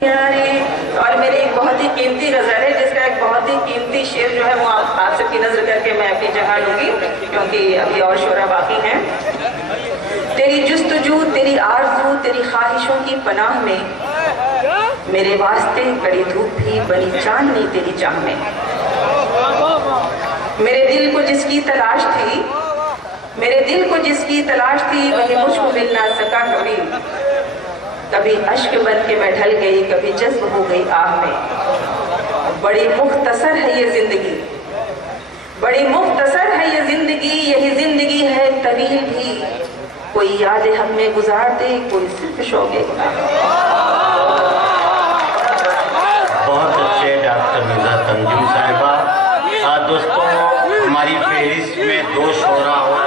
और मेरी एक बहुत ही कीमती गजल है जिसका एक बहुत ही कीमती शेर जो है वो आप सबकी नजर करके मैं अपनी जगह लूंगी क्योंकि अभी और शोरा बाकी हैं। तेरी जुस्तजू, तेरी आरज़ू, तेरी ख्वाहिशों की पनाह में मेरे वास्ते कड़ी धूप भी बनी चांदनी तेरी चाह में। मेरे दिल को जिसकी तलाश थी, मेरे दिल को जिसकी तलाश थी वही मुझको मिल ना सका कभी। कभी अश्क बन के मैं ढल गई, कभी जज्ब हो गई आह में। बड़ी मुख्तसर है ये जिंदगी, बड़ी मुख्तसर है ये जिंदगी, यही जिंदगी है तवील भी। कोई याद हम में गुजार दे, कोई सिर्फ शौक़े गुनाह। बहुत अच्छे डॉक्टर मिर्जा तंजीम साहिबा। दोस्तों, हमारी फहरिस्त में 2 शोरा और